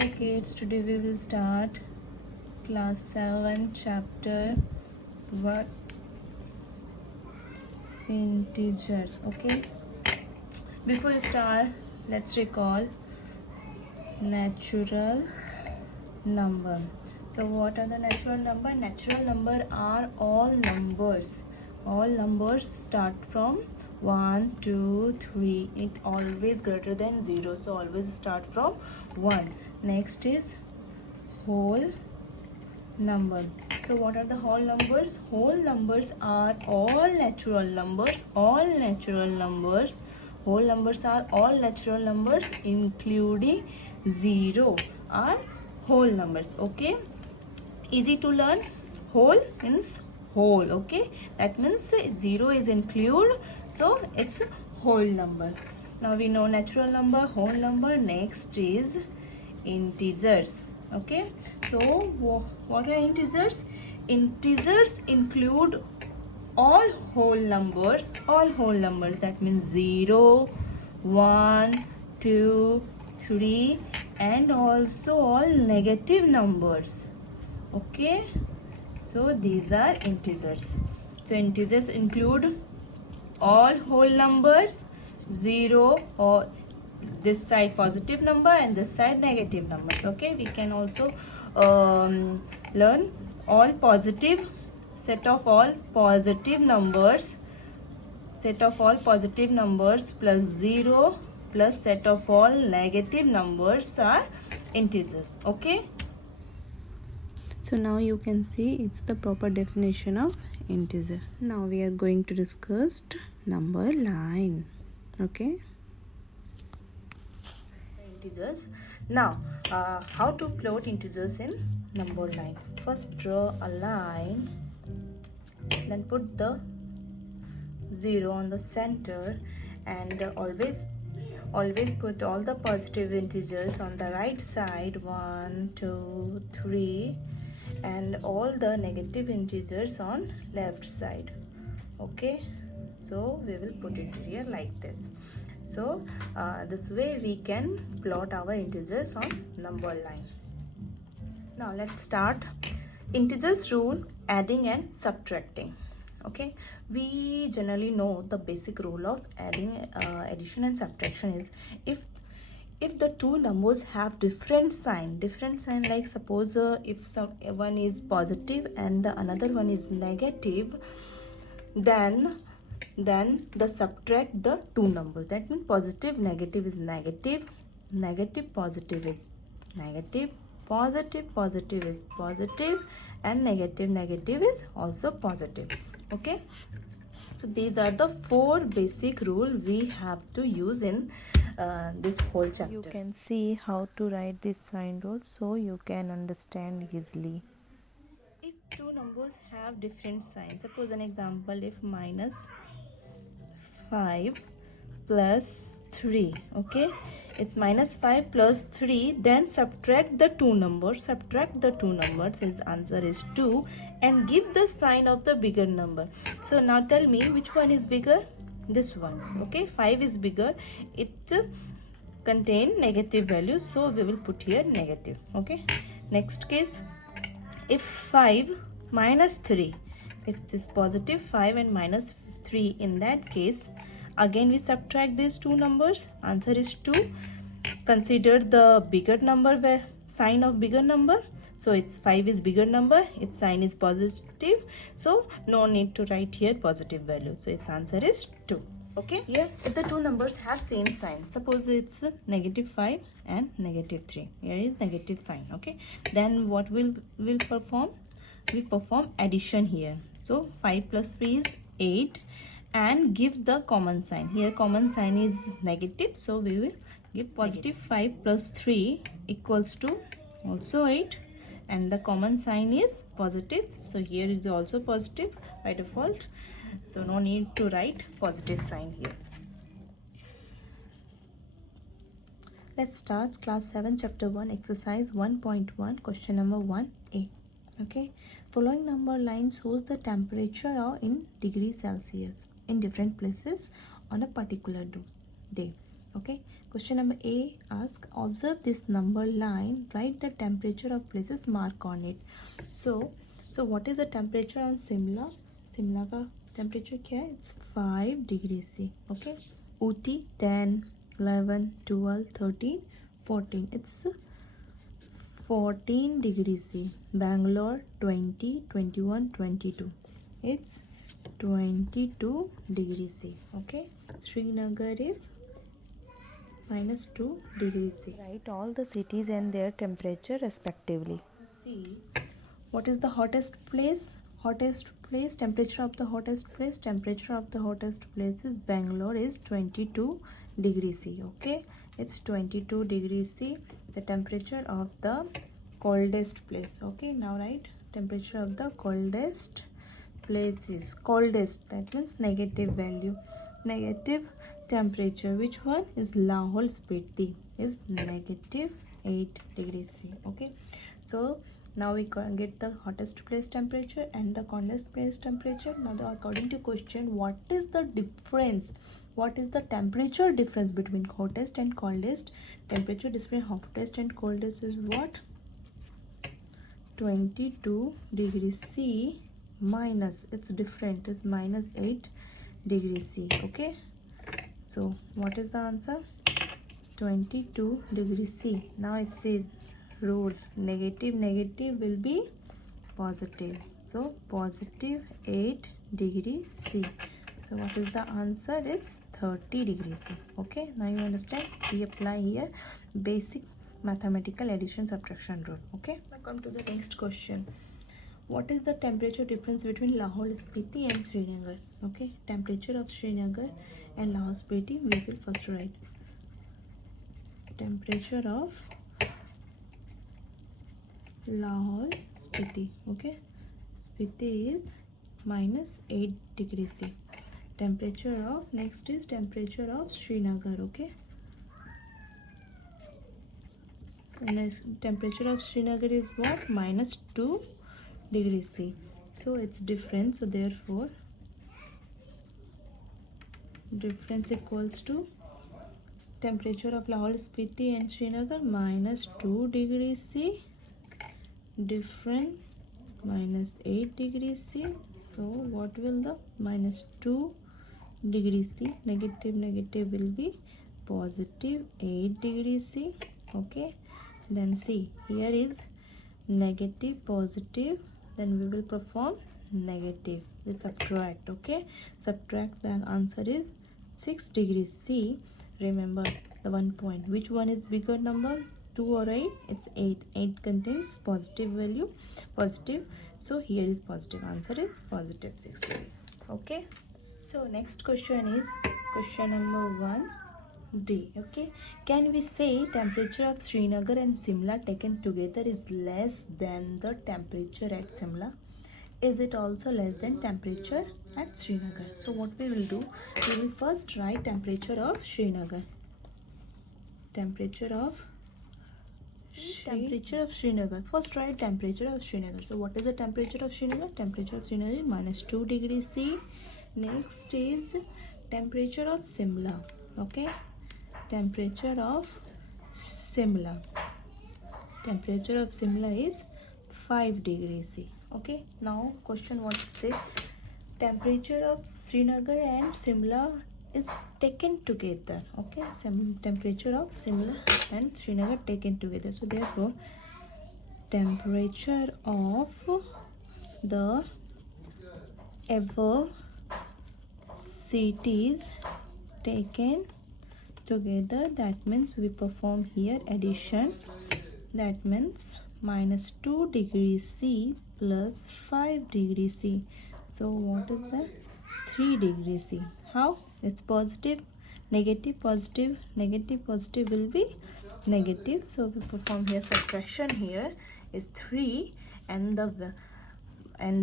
Okay, it's today we will start class 7 chapter 1 integers. Okay, before we start, let's recall natural number. So what are the natural number? Natural number are all numbers start from 1 2 3. It always greater than 0, so always start from 1. Next is whole number. So what are the whole numbers? Whole numbers are all natural numbers. Whole numbers are all natural numbers including 0 are whole numbers. Okay, easy to learn. Whole means whole. Okay, that means 0 is included, so it's a whole number. Now we know natural number, whole number. Next is integers. Okay, so what are integers? Integers include all whole numbers. That means 0 1 2 3 and also all negative numbers. Okay, so these are integers. So integers include all whole numbers, 0 or this side positive number and this side negative numbers. Okay, we can also learn all positive set of all positive numbers plus 0 plus set of all negative numbers are integers. Okay, so now you can see it's the proper definition of integer. Now we are going to discuss number line. Okay, integers. Now how to plot integers in number line? First draw a line, then put the 0 on the center, and always put all the positive integers on the right side, 1 2 3, and all the negative integers on left side. Okay, so we will put it here like this. So this way we can plot our integers on number line. Now let's start integers rule, adding and subtracting. Okay, we generally know the basic rule of adding, addition and subtraction is if the two numbers have different sign, like suppose if one is positive and the another one is negative, then the subtract the two numbers. That means positive negative is negative, negative positive is negative, positive positive is positive, and negative negative is also positive. Okay, so these are the 4 basic rule we have to use in this whole chapter. You can see how to write this sign rule so you can understand easily. If two numbers have different signs, suppose an example, if minus 5 plus 3, okay, it's minus 5 plus 3, then subtract the two numbers. His answer is 2, and give the sign of the bigger number. So now tell me which one is bigger? This one. Okay, 5 is bigger. It contain negative values, so we will put here negative. Okay, next case, if 5 minus 3, if this positive 5 and minus 3, in that case again we subtract these two numbers. Answer is 2. Consider the bigger number, where sign of bigger number, so it's 5 is bigger number, its sign is positive, so no need to write here positive value, so its answer is 2. Okay, here if the two numbers have same sign, suppose it's negative 5 and negative 3, here is negative sign. Okay, then what will perform? We perform addition here. So 5 plus 3 is 8, and give the common sign. Here common sign is negative, so we will give positive. 5 plus 3 equals to also 8, and the common sign is positive, so here is also positive by default, so no need to write positive sign here. Let's start class 7 chapter 1 exercise 1.1 question number 1a. Okay, following number line shows the temperature in degrees Celsius in different places on a particular day. Okay, question number A ask, observe this number line, write the temperature of places, mark on it. So what is the temperature on Simla? Simla का temperature क्या है? It's 5 degrees C. Okay, Uti 10, 11, 12, 13, 14. It's 14 degrees C. Bangalore 20, 21, 22. It's 22 degrees C. Okay, Srinagar is -2 degrees C. Write all the cities and their temperature respectively. See, what is the hottest place? Hottest place, temperature of the hottest place. Temperature of the hottest place is Bangalore is 22 degrees C. Okay, it's 22 degrees C. The temperature of the coldest place. Okay, now write temperature of the coldest place is coldest. That means negative value. Negative temperature. Which one is Lahore Spiti? Is -8 degrees C. Okay, so now we can get the hottest place temperature and the coldest place temperature. Now according to question, what is the difference? What is the temperature difference between hottest and coldest? Temperature between hottest and coldest is what? 22 degrees C minus, it's different, is -8 degrees C. Okay, so what is the answer? 22 degrees C. Now it says rule, negative will be positive, so positive 8 degrees C. So what is the answer? It's 30 degrees C. Okay, now you understand. We apply here basic mathematical addition subtraction rule. Okay, now come to the next question. What is the temperature difference between Lahore Spiti and Srinagar? Okay, temperature of Srinagar and Lahore Spiti, we will first write temperature of Lahore Spiti. Okay, Spiti is -8 degrees C. Temperature of, next is temperature of Srinagar. Okay, next temperature of Srinagar is what? -2 degrees C. So it's different, so therefore difference equals to temperature of Lahore Spiti and Srinagar -2 degrees C, different -8 degrees C. So what will the -2 degrees C, negative will be positive 8 degrees C. Okay, then see, here is negative, positive, then we will perform negative, we subtract. Okay, subtract, the answer is 6 degrees C. Remember the one point, which one is bigger number, 2 or 8? It's 8. 8 contains positive value, positive, so here is positive, answer is positive 6 degrees. Okay, so next question is question number 1D. Okay, can we say temperature of Srinagar and Simla taken together is less than the temperature at Simla? Is it also less than temperature at Srinagar? So what we will do, we will first write temperature of Srinagar. Temperature of Srinagar. First write temperature of Srinagar. So what is the temperature of Srinagar? Temperature of Srinagar is -2 degrees C. Next is temperature of Simla. Okay, temperature of Simla. Temperature of Simla is 5 degrees C. Okay, now question what it say, temperature of Srinagar and Simla is taken together. Okay, temperature of Simla and Srinagar taken together, so therefore temperature of the above cities taken together, that means we perform here addition, that means -2 degrees C plus 5 degrees C. So what is the 3 degrees C? How? It's positive, negative, positive, negative, positive will be negative, so we perform here subtraction. Here is 3 and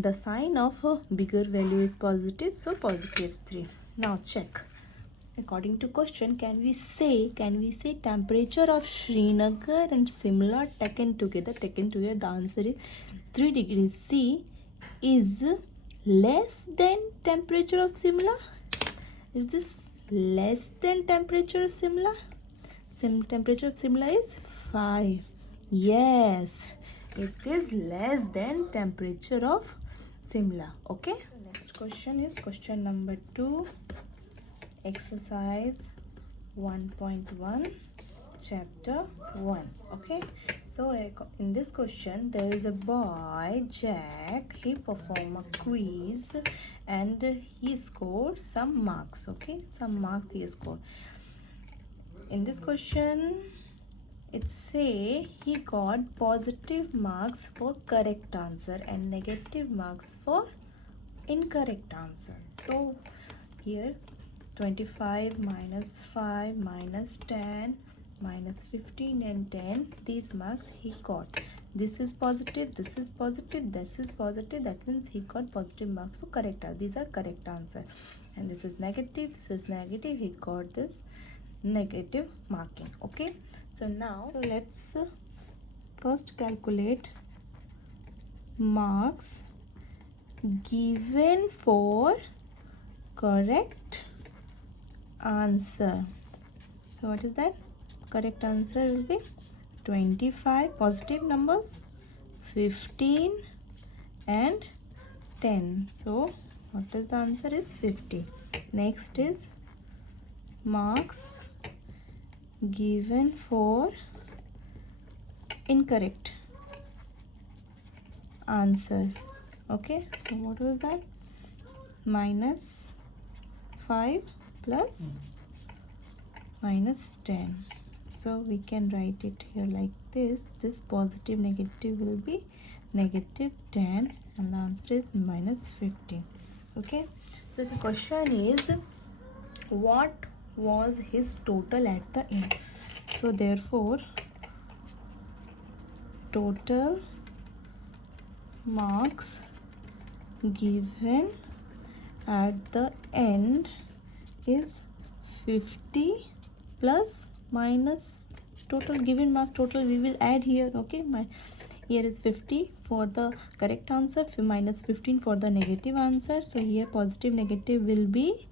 the sign of a bigger value is positive, so positive is 3. Now check. According to question, can we say temperature of Srinagar and Simla taken together, the answer is 3 degrees C is less than temperature of Simla. Is this less than temperature of Simla? Temperature of Simla is 5. Yes, it is less than temperature of Simla. Okay. Next question is question number 2, exercise 1.1, chapter 1. Okay, so in this question there is a boy Jack. He performed a quiz and he scored some marks. Okay, some marks he scored. In this question it say he got positive marks for correct answer and negative marks for incorrect answer. So here 25 minus 5 minus 10 minus 15 and 10, these marks he got. This is positive, this is positive, this is positive. That means he got positive marks for correct answer. These are correct answer. And this is negative, this is negative. He got this negative marking. Okay, so now let's first calculate marks given for correct answer. So what is that? Correct answer will be 25 positive numbers, 15 and 10. So what is the answer is 50. Next is marks given for incorrect answers. Okay, so what was that? Minus 5 plus minus 10. So we can write it here like this. This positive negative will be negative 10 and the answer is minus 50. Okay, so the question is what was his total at the end. So therefore total marks given at the end is 50 plus minus total given marks. Total we will add here. Okay, here is 50 for the correct answer, minus 15 for the negative answer. So here positive negative will be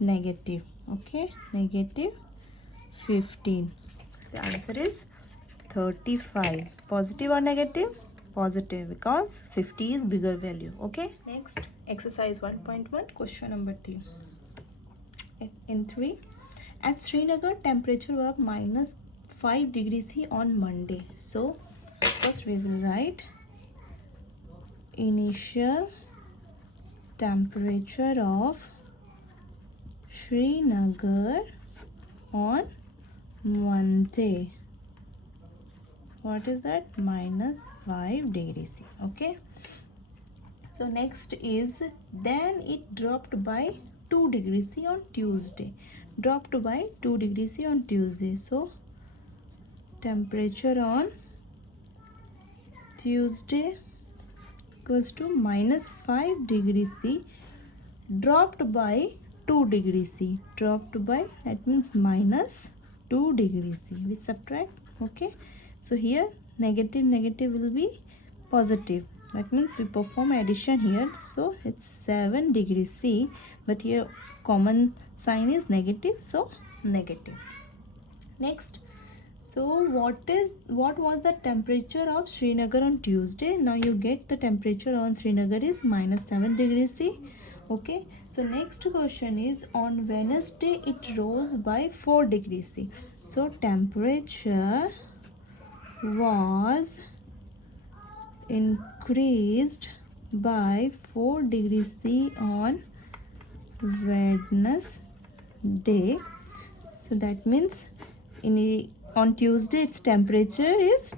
negative. Okay, negative 15. The answer is 35. Positive or negative? Positive, because 50 is bigger value. Okay, next exercise 1.1, question number 3. In 3, at Srinagar temperature was minus 5 degrees C on Monday. So first we will write initial temperature of Srinagar on Monday. What is that? Minus 5 degrees C. Okay, so next is then it dropped by 2 degrees C on Tuesday. Dropped by 2 degrees C on Tuesday. So temperature on Tuesday equals to minus 5 degrees C, dropped by 2 degrees C. Dropped by, that means minus 2 degrees C. We subtract. Okay, so here negative negative will be positive. That means we perform addition here. So it's 7 degrees C, but here common sign is negative, so negative. Next, so what was the temperature of Srinagar on Tuesday? Now you get the temperature on Srinagar is minus 7 degrees C. Okay, so next question is on Wednesday it rose by 4 degrees C. So temperature was increased by 4 degrees C on Wednesday. So that means on Tuesday its temperature is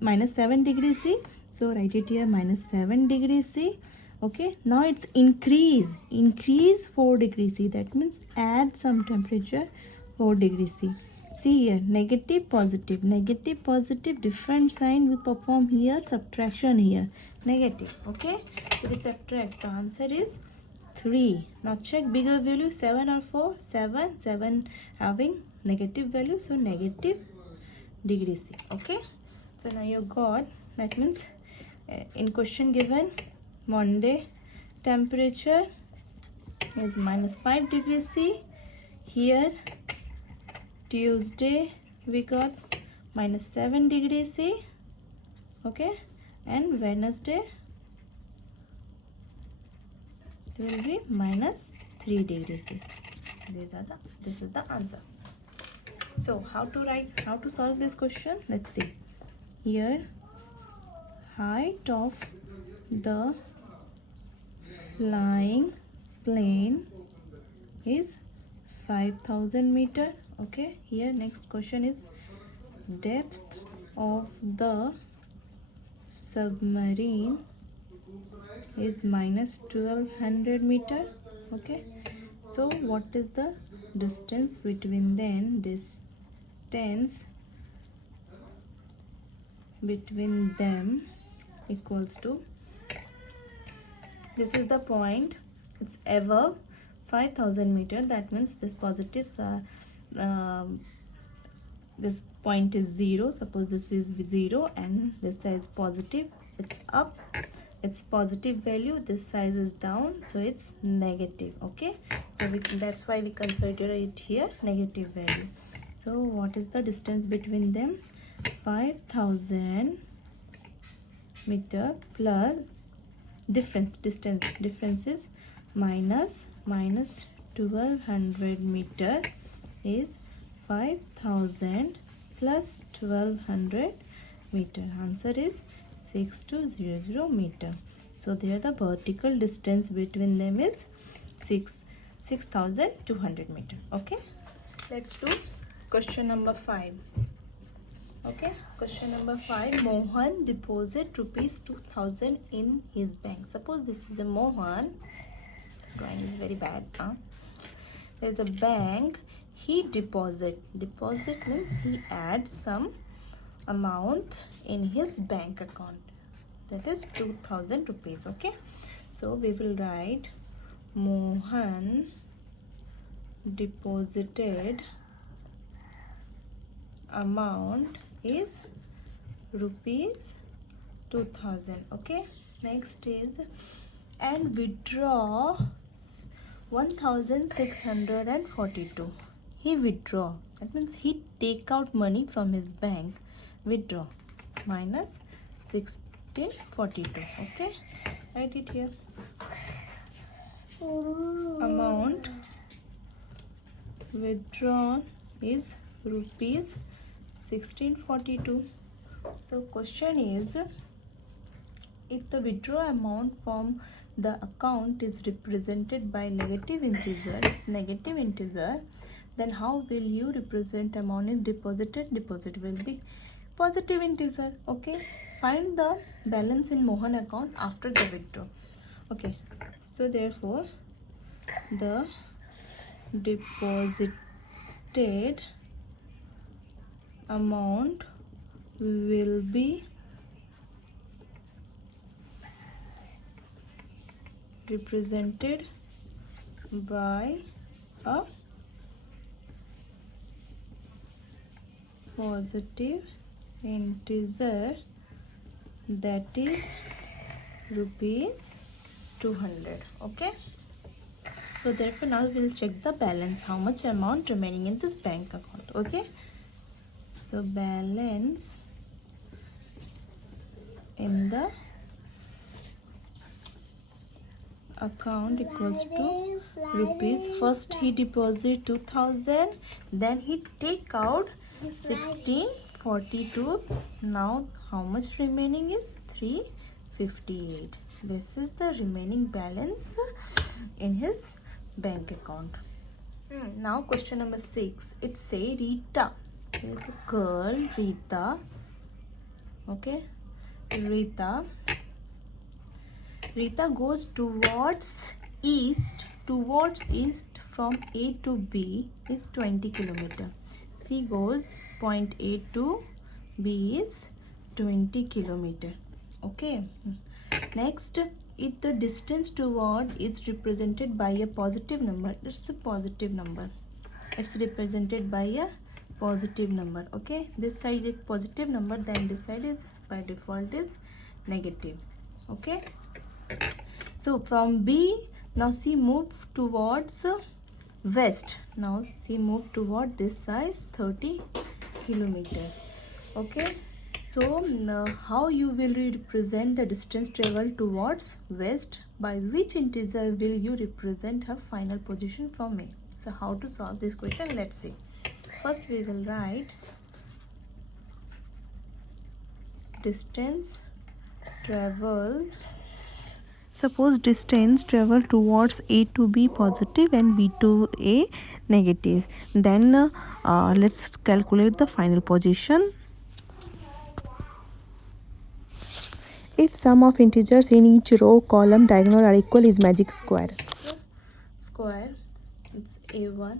minus 7 degrees C. So write it here minus 7 degrees C. Okay, now it's increase 4 degrees C. That means add some temperature 4 degrees C. See here, negative positive different sign we perform here, subtraction here, negative. Okay, so we subtract. The answer is 3. Now check bigger value, 7 or 4. 7 having negative value, so negative degrees C. Okay, so now you got, that means in question given Monday temperature is minus 5 degrees C. Here Tuesday we got minus 7 degrees C. Okay, and Wednesday it will be minus 3 degrees C. This is the answer. So how to solve this question? Let's see. Here height of the flying plane is 5000 meter. Okay, here next question is depth of the submarine is minus 1200 meter. Okay, so what is the distance between them? Distance between them equals to, this is the point, it's above 5000 meter. That means this positives are this point is 0. Suppose this is 0 and this side is positive, it's up, it's positive value. This size is down, so it's negative. Okay, so that's why we consider it here negative value. So what is the distance between them? 5000 meter plus difference is minus 1200 meter is 5000 plus 1200 meter. Answer is 6200 meter. So there the vertical distance between them is 6200 meter. Okay, let's do question number 5. Okay, question number 5. Mohan deposit rupees 2000 in his bank. Suppose this is a Mohan. Drawing is very bad. There is a bank. He deposit means he adds some amount in his bank account. That is 2000 rupees. Okay, so we will write Mohan deposited amount is rupees 2000. Okay, next is and withdraw 1642. He withdraw, that means he take out money from his bank. Withdraw minus 1642. Okay, write it here. Amount withdrawn is rupees 1642. So question is, if the withdraw amount from the account is represented by negative integer, it's negative integer, then how will you represent amount is deposited? Deposit will be positive integer. Okay, find the balance in Mohan account after the withdraw. Okay, so therefore the deposited amount will be represented by a positive integer, that is rupees 200. Okay, so therefore now we'll check the balance, how much amount remaining in this bank account. Okay, so balance in the account equals to rupees. First he deposit 2000, then he take out 1642. Now how much remaining is 358. This is the remaining balance in his bank account. Now question number 6. It say Rita, there is a girl Rita. Okay, Rita goes towards east from A to B is 20 kilometer. She goes point A to B is 20 kilometer. Okay, next, if the distance toward is represented by a positive number, it's a positive number, it's represented by a positive number. Okay, this side is positive number, then this side is by default is negative. Okay, so from B Now C move towards west. Now C move toward this size 30 kilometer. Okay. So now how you will represent the distance travel towards west? By which integer will you represent her final position from A? So how to solve this question? Let's see. First we will write distance traveled. Suppose distance travel towards A to B positive and B to A negative. Then let's calculate the final position. If sum of integers in each row, column, diagonal are equal, is magic square. Square, it's A1.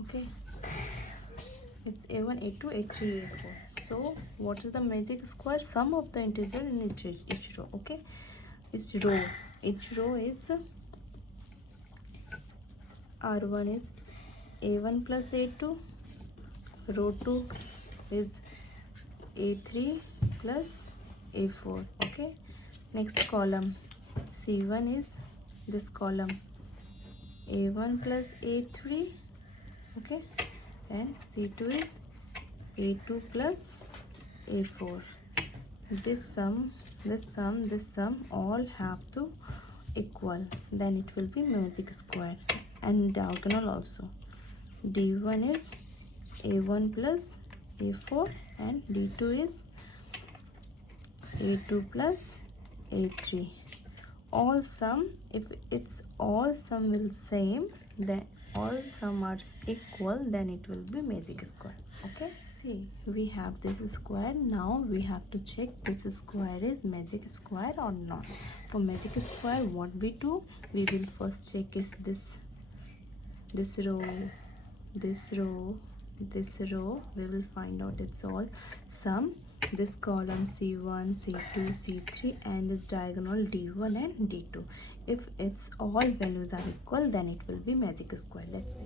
Okay, it's A1, A2, A3, A4. So what is the magic square? Sum of the integer in each row. Okay, each row is R1 is A1 plus A2, row 2 is A3 plus A4. Okay, next column C1 is this column A1 plus A3. Okay, and C2 is A2 plus A4. This sum all have to equal, then it will be magic square. And diagonal also, D1 is A1 plus A4 and D2 is A2 plus A3. All sum, if it's all sum will same, then all sum are equal, then it will be magic square. Okay, see, we have this square. Now we have to check this square is magic square or not. For magic square, what we do, we will first check is this row, this row, we will find out it's all sum. This column C1, C2, C3 and this diagonal D1 and D2. If it's all values are equal, then it will be magic square. Let's see.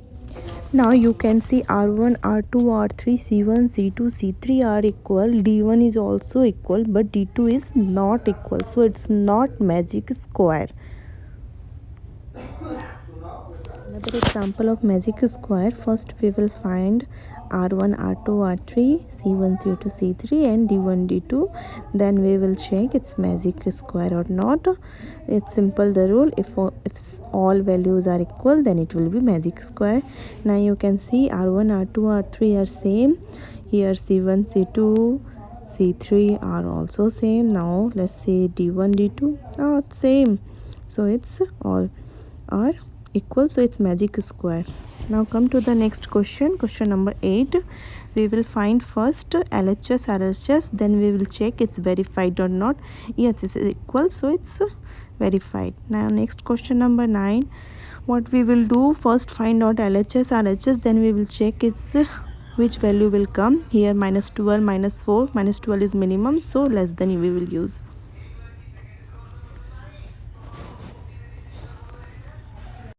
Now you can see R1, R2, R3, C1, C2, C3 are equal. D1 is also equal, but D2 is not equal. So it's not magic square. Another example of magic square. First we will find R1, R2, R3, C1, C2, C3 and D1, D2. Then we will check it's magic square or not. It's simple the rule. If all values are equal, then it will be magic square. Now you can see R1, R2, R3 are same. Here C1, C2, C3 are also same. Now let's say D1, D2 same. So it's all are equal, so it's magic square. Now come to the next question number 8. We will find first LHS, RHS, then we will check it's verified or not. Yes, it's equal, so it's verified. Now next question number 9. What we will do, first find out LHS, RHS, then we will check it's which value will come. Here -12, -4, -12 is minimum, so less than we will use.